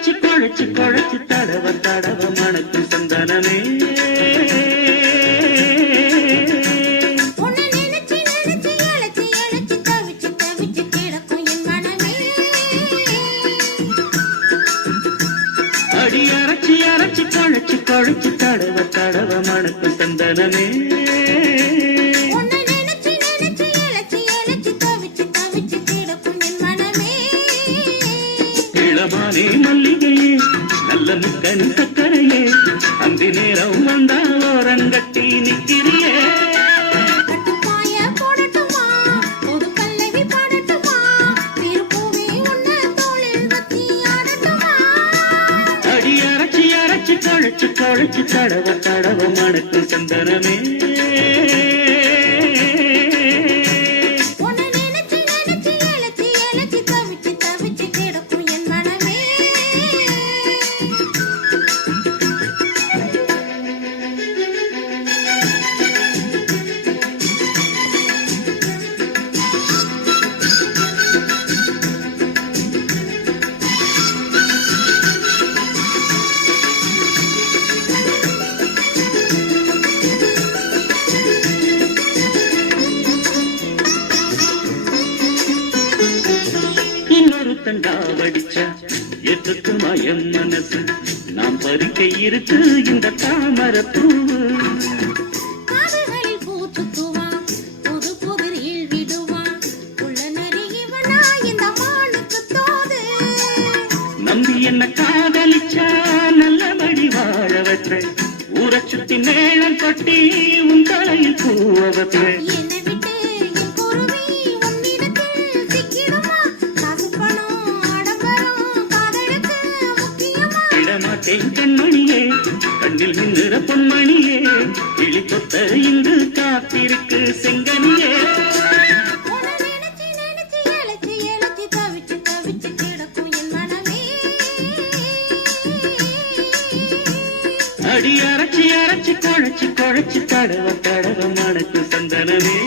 அரைச்சி குழைச்சி குழைச்சி தடவ தடவ மணக்கு சந்தனமே அடி அரைச்சி அரைச்சி குழைச்சி குழைச்சி தடவ தடவ மணக்கு சந்தனமே இளமானே மல்லிகையே நல்ல முக்கன் சக்கரையே அந்த நேரம் வந்தா ஓரங்கட்டி நிக்கிறியே அடி அரைச்சி அரைச்சி குழைச்சி குழைச்சி தடவ தடவ மணக்கு சந்தனமே தண்டாவடிச்சா எட்டுக்குமா என் மனசு நாம் பறிக்க இருக்கு இந்த தாமர பூவு நம்பி என்ன காதலிச்சா நல்லபடி வாழவற்ற ஊரை சுத்தி மேளம் கொட்டி உன் தலையில் பூவவற்ற கண்மணியே கண்ணில் மின்னுற பொன்மணியே இழி கொத்த இங்கு காத்திருக்கு செங்கனியே அடி அரைச்சி அரைச்சி குழைச்சி குழைச்சி தடவ தடவ மணக்கு சந்தனமே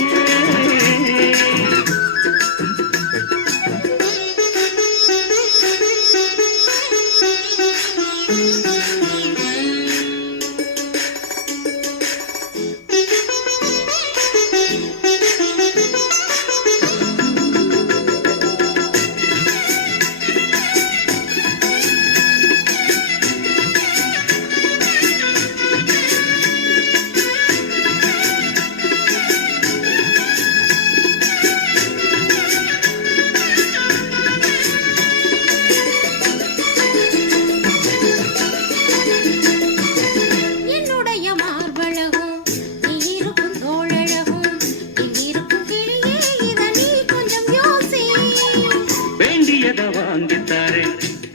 வாங்கித்தாரே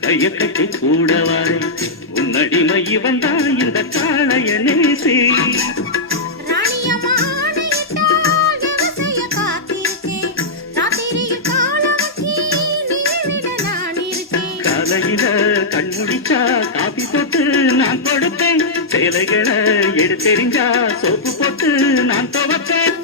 கைய கட்டி கூடவாரே உன்னடிமை வந்தா இந்த காளைய நேசி காலையில கண்முடிச்சா காப்பி போட்டு நான் கொடுப்பேன் சேலைகளை எடுத்தெறிஞ்சா சோப்பு போட்டு நான் துவப்பேன்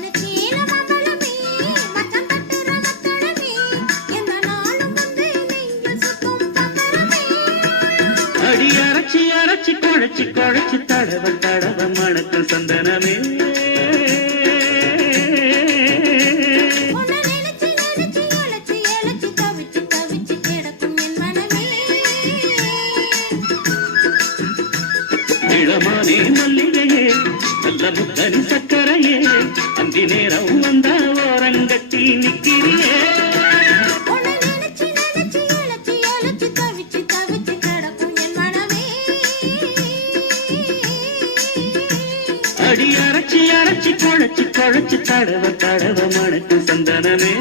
அடி அரைச்சி அரைச்சி குழைச்சி குழைச்சி தடவ தடவ மணக்கு சந்தனமே இளமானே மல்லிகையே நல்ல முக்கனி சக்கரையே அந்த நேரம் வந்தா ஓரங்கட்டி நிக்கிறியே அடி அரைச்சி அரைச்சி குழைச்சி குழைச்சி தடவ தடவ மணக்கு சந்தனமே